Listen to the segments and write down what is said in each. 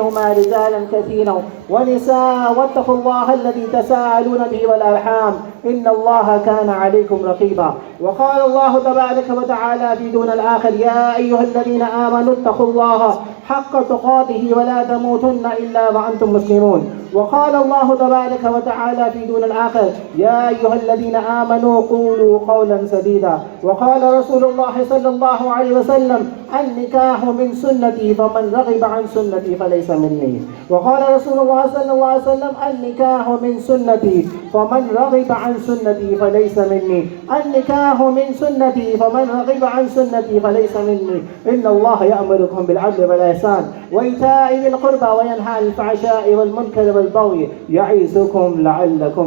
هما رجالا كثيرا ونساء واتقوا الله الذي تساءلون به والأرحام إن الله كان عليكم رقيبا. وقال الله تبارك وتعالى في دون الآخر يا أيها الذين آمنوا اتقوا الله حق تقاته ولا تموتن إلا وأنتم مسلمون. وقال الله تبارك وتعالى في دون الآخر يا أيها الذين آمنوا قولوا قولا سديدا. وقال رسول الله صلى الله عليه وسلم النكاح من سنتي فمن رغب عن سنتي فليس مني. وقال رسول الله صلى الله عليه وسلم النكاح من سنتي فمن رغب عن سنتي فليس مني. النكاح من سنتي فمن رغب عن سنتي فليس مني. إن الله يأمركم بالعدل والإحسان وإيتاء ذي القربى وينهى عن الفحشاء والمنكر والبغي يعظكم لعلكم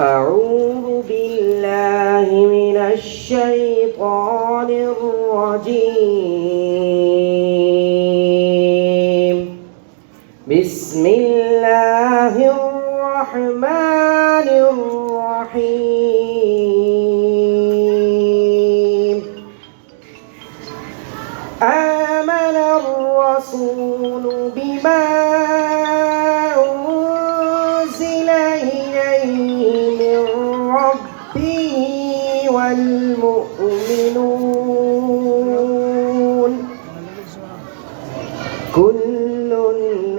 أعوذ بالله من الشيطان الرجيم. بسم الله الرحمن الرحيم. آمن الرسول بما أنزل إليه من ربه والمؤمنون كل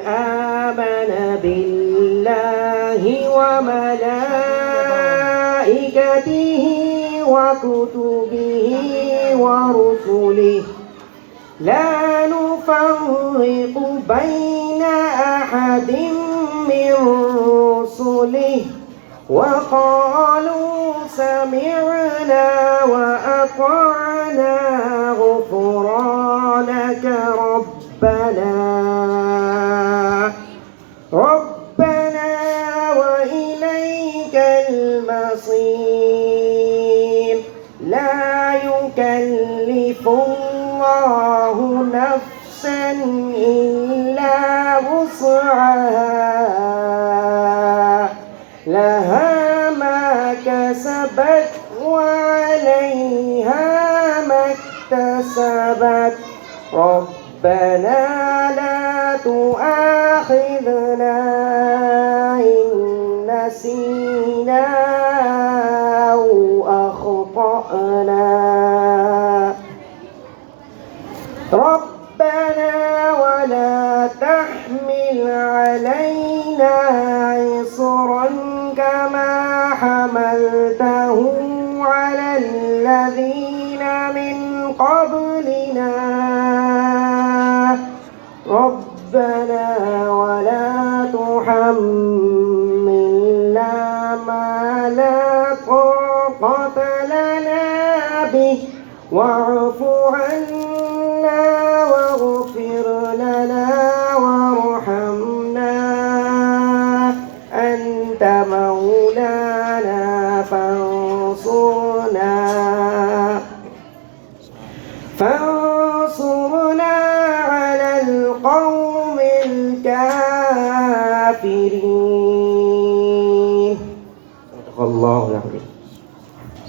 آمن بالله وملائكته وكتبه ورسله لا نفرق بين أحد من رسله وقالوا سمعنا وأطعنا غفرانك ربنا وإليك المصير. لا يكلف الله نفسا إلا وسعها لها ما كسبت وعليها ما اكتسبت. ربنا لا تؤاخذنا إن نسينا أو أخطأنا. ربنا ولا تحمل علينا إصرا كما حملته على الذين من قبلنا. ربنا ولا تحملنا ما لا طاقة لنا به واعف عنا واغفر لنا وارحمنا أنت مولانا فانصرنا على القوم الكافرين. صدق الله العظيم.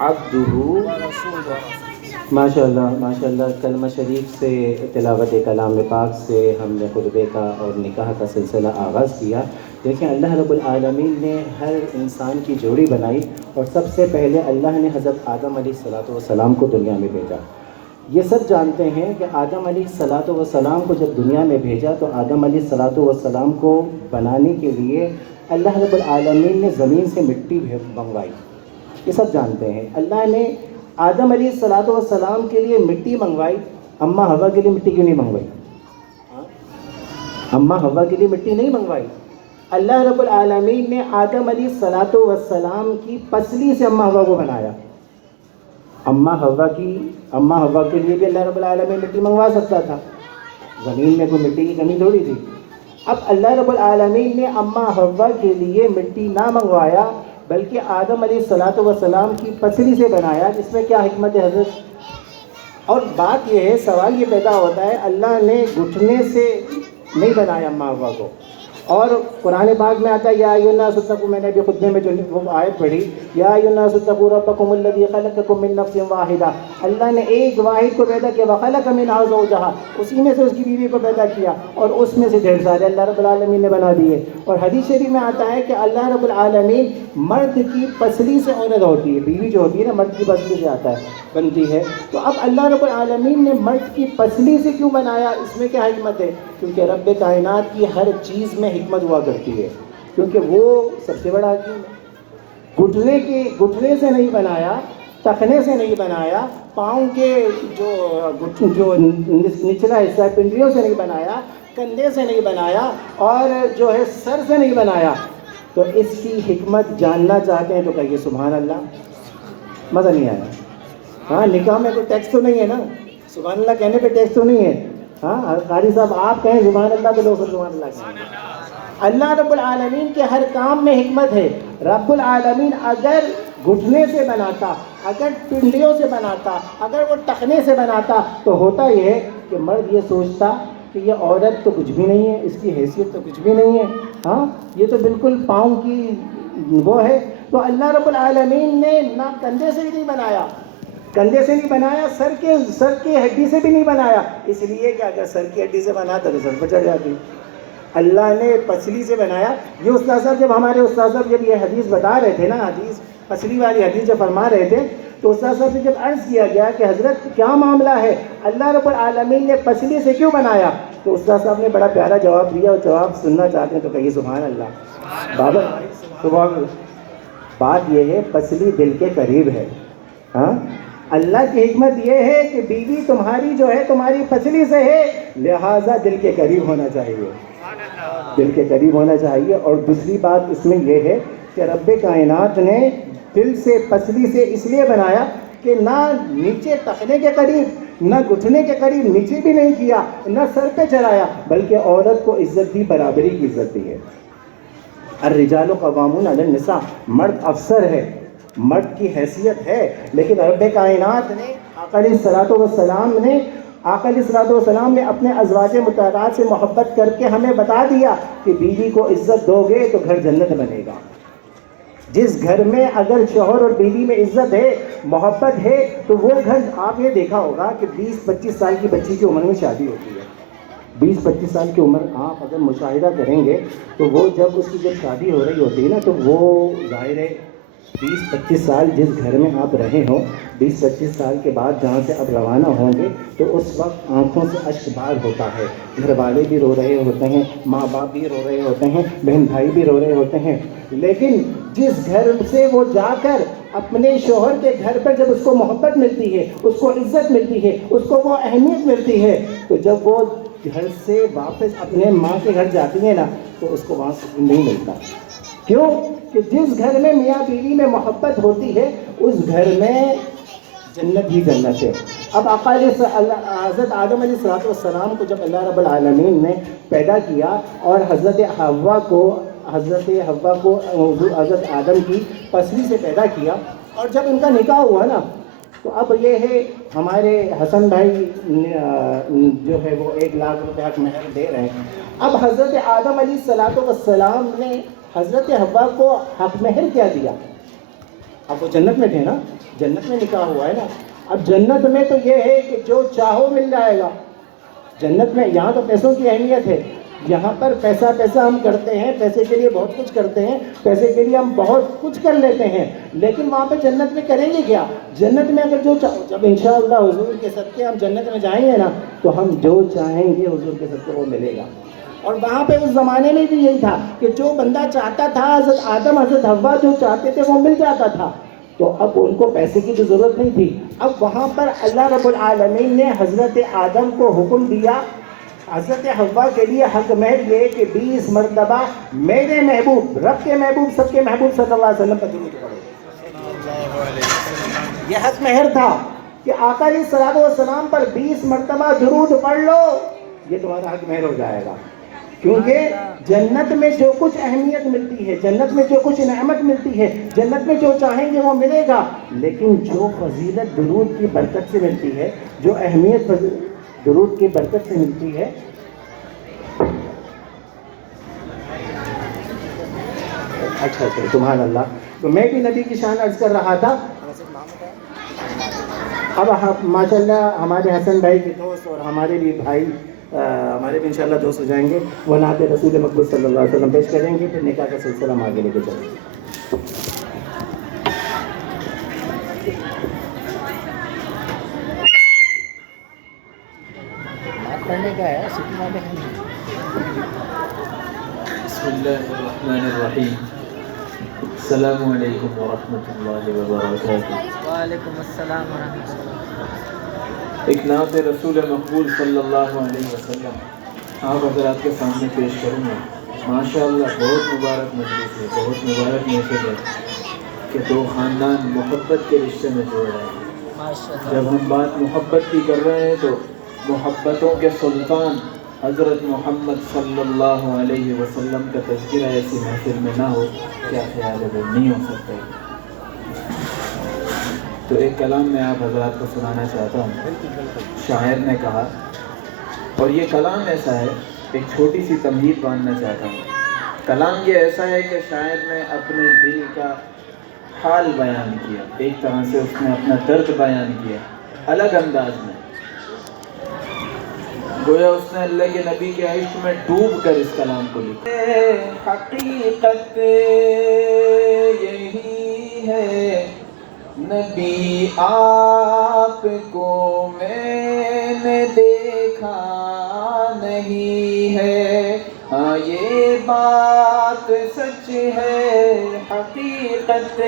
عبدہ ماشاء اللہ کلمہ شریف سے تلاوت کلام پاک سے ہم نے خطبے کا اور نکاح کا سلسلہ آغاز کیا. دیکھیں اللہ رب العالمین نے ہر انسان کی جوڑی بنائی اور سب سے پہلے اللہ نے حضرت آدم علیہ السلام کو دنیا میں بھیجا. یہ سب جانتے ہیں کہ آدم علیہ السلام کو جب دنیا میں بھیجا تو آدم علیہ السلام کو بنانے کے لیے اللہ رب العالمین نے زمین سے مٹی منگوائی. یہ سب جانتے ہیں. اللہ نے آدم علیہ السلام کے لیے مٹی منگوائی. اماں ہوا کے لیے مٹی کیوں نہیں منگوائی؟ اماں ہوا کے لیے مٹی نہیں منگوائی. اللہ رب العالمین نے آدم علیہ السلام کی پسلی سے اماں ہوا کو بنایا. اماں ہوا کے لیے بھی اللہ رب العالمین مٹی منگوا سکتا تھا. زمین میں کوئی مٹی کی کمی تھوڑی تھی. اب اللہ رب العالمین نے اماں ہوا کے لیے مٹی نہ منگوایا بلکہ آدم علیہ السلام کی پسلی سے بنایا. اس میں کیا حکمت ہے حضرت؟ اور بات یہ ہے، سوال یہ پیدا ہوتا ہے، اللہ نے گھٹنے سے نہیں بنایا اماں ہوا کو. اور قرآن پاک میں آتا ہے یا ایھا الناس اتقوا، میں نے ابھی خطبے میں جو وہ آیت پڑھی، یا ایھا الناس اتقوا ربکم الذی خلقکم من نفس واحدہ. اللہ نے ایک واحد کو پیدا کیا، وخلق منھا زوجھا، اسی میں سے اس کی بیوی کو پیدا کیا اور اس میں سے ڈھیر سارے اللہ رب العالمین نے بنا دیے. اور حدیث شریف میں آتا ہے کہ اللہ رب العالمین مرد کی پسلی سے عورت ہوتی ہے، بیوی جو ہوتی ہے نا مرد کی پسلی سے آتا ہے بنتی ہے. تو اب اللہ رب العالمین نے مرد کی پسلی سے کیوں بنایا؟ اس میں کیا حکمت ہے؟ کیونکہ رب کائنات کی ہر چیز میں حکمت ہوا کرتی ہے، کیونکہ وہ سب سے بڑا حکیم ہے. گھٹنے سے نہیں بنایا، ٹخنے سے نہیں بنایا، پاؤں کے جو نچلا حصہ پنڈلیوں سے نہیں بنایا، کندھے سے نہیں بنایا اور جو ہے سر سے نہیں بنایا. تو اس کی حکمت جاننا چاہتے ہیں تو کہیے سبحان اللہ. مزہ نہیں آیا؟ ہاں، نکاح میں کوئی ٹیکس تو نہیں ہے نا، سبحان اللہ کہنے پہ ٹیکس تو نہیں ہے. ہاں قاری صاحب آپ کہیں سبحان اللہ تو لوگ سبحان اللہ کہیں. اللہ رب العالمین کے ہر کام میں حکمت ہے. رب العالمین اگر گھٹنے سے بناتا، اگر پنڈلیوں سے بناتا، اگر وہ ٹخنے سے بناتا تو ہوتا یہ ہے کہ مرد یہ سوچتا کہ یہ عورت تو کچھ بھی نہیں ہے، اس کی حیثیت تو کچھ بھی نہیں ہے، ہاں یہ تو بالکل پاؤں کی وہ ہے. تو اللہ رب العالمین نے نہ کندھے سے بھی نہیں بنایا، کندھے سے نہیں بنایا، سر کی ہڈی سے بھی نہیں بنایا، اس لیے کہ اگر سر کی ہڈی سے بناتا تو سر پہ چڑھ جاتی. اللہ نے پسلی سے بنایا. یہ استاد صاحب ہمارے استاد صاحب جب یہ حدیث بتا رہے تھے نا، حدیث پسلی والی حدیث جب فرما رہے تھے تو استاد صاحب سے جب عرض کیا گیا کہ حضرت کیا معاملہ ہے، اللہ رب العالمین نے پسلی سے کیوں بنایا، تو استاد صاحب نے بڑا پیارا جواب دیا. اور جواب سننا چاہتے ہیں تو کہیے سبحان اللہ. بابا سبحان اللہ. بات یہ ہے پسلی دل کے قریب ہے. ہاں اللہ کی حکمت یہ ہے کہ بیوی تمہاری جو ہے تمہاری پسلی سے ہے، لہٰذا دل کے قریب ہونا چاہیے، دل کے قریب ہونا چاہیے. اور دوسری بات اس میں یہ ہے کہ رب کائنات نے دل سے پسلی سے اس لیے بنایا کہ نہ نیچے ٹخنے کے قریب، نہ گھٹنے کے قریب، نیچے بھی نہیں کیا، نہ سر پہ چڑھایا، بلکہ عورت کو عزت دی، برابری کی عزت دی ہے. الرجال قوامون علی النساء، مرد افسر ہے، مرد کی حیثیت ہے. لیکن رب کائنات نے آقا علیہ السلام نے اپنے ازواج مطہرات سے محبت کر کے ہمیں بتا دیا کہ بیوی کو عزت دو گے تو گھر جنت بنے گا. جس گھر میں اگر شوہر اور بیوی میں عزت ہے، محبت ہے، تو وہ گھر، آپ یہ دیکھا ہوگا کہ 20-25 سال کی بچی کی عمر میں شادی ہوتی ہے. 20-25 سال کی عمر آپ اگر مشاہدہ کریں گے تو وہ جب اس کی جب شادی ہو رہی ہوتی ہے نا تو وہ ظاہر ہے 20-25 سال جس گھر میں آپ رہے ہوں، 20-25 سال کے بعد جہاں سے آپ روانہ ہوں گے تو اس وقت آنکھوں سے اشک بار ہوتا ہے. گھر والے بھی رو رہے ہوتے ہیں، ماں باپ بھی رو رہے ہوتے ہیں، بہن بھائی بھی رو رہے ہوتے ہیں. لیکن جس گھر سے وہ جا کر اپنے شوہر کے گھر پر جب اس کو محبت ملتی ہے، اس کو عزت ملتی ہے، اس کو وہ اہمیت ملتی ہے، تو جب وہ گھر سے واپس اپنے ماں کے گھر جاتی ہیں نا تو اس کو وہاں سکون نہیں ملتا. کیوں کہ جس گھر میں میاں بیوی میں محبت ہوتی ہے اس گھر میں جنت ہی جنت ہے. اب آقا حضرت آدم علیہ السلام کو جب اللہ رب العالمین نے پیدا کیا اور حضرت حوا کو حضرت آدم کی پسلی سے پیدا کیا اور جب ان کا نکاح ہوا نا تو اب یہ ہے ہمارے حسن بھائی جو ہے وہ 1 لاکھ روپے حق مہر دے رہے ہیں. اب حضرت آدم علیہ السلام نے حضرت حوا کو حق مہر کیا دیا؟ اب وہ جنت میں تھے نا، جنت میں نکاح ہوا ہے نا. اب جنت میں تو یہ ہے کہ جو چاہو مل جائے گا. جنت میں یہاں تو پیسوں کی اہمیت ہے، یہاں پر پیسہ ہم کرتے ہیں، پیسے کے لیے بہت کچھ کرتے ہیں، پیسے کے لیے ہم بہت کچھ کر لیتے ہیں، لیکن وہاں پہ جنت میں کریں گے کیا؟ جنت میں اگر جو جب انشاءاللہ حضور کے صدقے ہم جنت میں جائیں گے نا، تو ہم جو چاہیں گے حضور کے صدقے وہ ملے گا. اور وہاں پہ اس زمانے میں بھی یہی تھا کہ جو بندہ چاہتا تھا، حضرت آدم حضرت حوا جو چاہتے تھے وہ مل جاتا تھا. تو اب ان کو پیسے کی تو ضرورت نہیں تھی. اب وہاں پر اللہ رب العالمین نے حضرت آدم کو حکم دیا، حضرت حوا کے لیے حق مہر یہ کہ 20 مرتبہ میرے محبوب، رب کے محبوب، سب کے محبوب صلی اللہ علیہ وسلم پر درود پڑھو. یہ حق مہر تھا کہ آقا علیہ الصلوۃ والسلام پر 20 مرتبہ درود پڑھ لو، یہ تمہارا حق مہر ہو جائے گا. کیونکہ جنت میں جو کچھ اہمیت ملتی ہے، جنت میں جو کچھ نعمت ملتی ہے، جنت میں جو چاہیں گے وہ ملے گا، لیکن جو فضیلت درود کی برکت سے ملتی ہے، جو اہمیت درود کی برکت سے ملتی ہے، اچھا سبحان اللہ. تو میں بھی نبی کی شان عرض کر رہا تھا. اب ماشاء اللہ ہمارے حسن بھائی کے دوست اور ہمارے بھی بھائی، ہمارے بھی انشاءاللہ دوست ہو جائیں گے، وہ نعت رسول مقبول صلی اللہ علیہ وسلم پیش کریں گے، پھر نکاح کا سلسلہ ہم آگے لے کے چلیں گے. پڑھنے کا ہے سیکھنے والے ہیں. بسم اللہ الرحمن الرحیم. السلام علیکم ورحمۃ اللہ وبرکاتہ. وعلیکم السلام ورحمۃ اللہ. ایک نعت رسول مقبول صلی اللہ علیہ وسلم آپ حضرات کے سامنے پیش کروں گا. ماشاءاللہ بہت مبارک مجلس ہے، بہت مبارک محفل ہے کہ دو خاندان محبت کے رشتے میں جوڑ رہے ہیں. جب ہم بات محبت کی کر رہے ہیں تو محبتوں کے سلطان حضرت محمد صلی اللہ علیہ وسلم کا تذکرہ ایسی محفل میں نہ ہو، کیا خیال ہے؟ وہ نہیں ہو سکتا. تو ایک کلام میں آپ حضرات کو سنانا چاہتا ہوں. شاعر نے کہا، اور یہ کلام ایسا ہے، ایک چھوٹی سی تمہید باندھنا چاہتا ہوں. کلام یہ ایسا ہے کہ شاعر نے اپنے دل کا حال بیان کیا، ایک طرح سے اس نے اپنا درد بیان کیا الگ انداز میں. گویا اس نے اللہ کے نبی کے عشق میں ڈوب کر اس کلام کو لکھا. حقیقت یہی ہے نبی آپ کو میں نے دیکھا نہیں ہے. ہاں یہ بات سچ ہے، حقیقت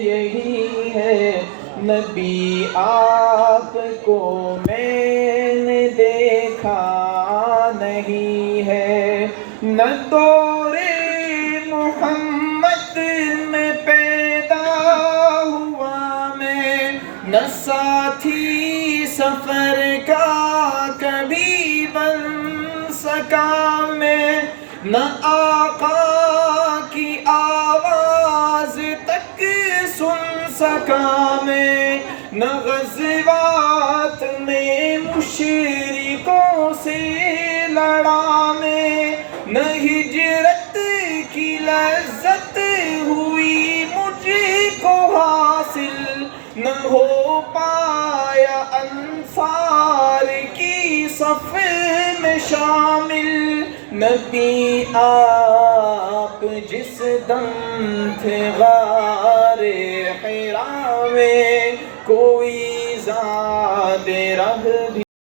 یہی ہے نبی آپ کو میں نے دیکھا نہیں ہے. نہ دور محمد میں پیدا ہوا میں، نہ ساتھی سفر کا کبھی بن سکا میں، نہ آقا کی آواز تک سن سکا میں، نہ غزوات میں مشرکوں سے لڑا میں، نہ ہجرت کی لذت ہوئی مجھ کو حاصل، نہ ہو پایا انصار کی صف میں شامل. نبی آپ جس دم تھے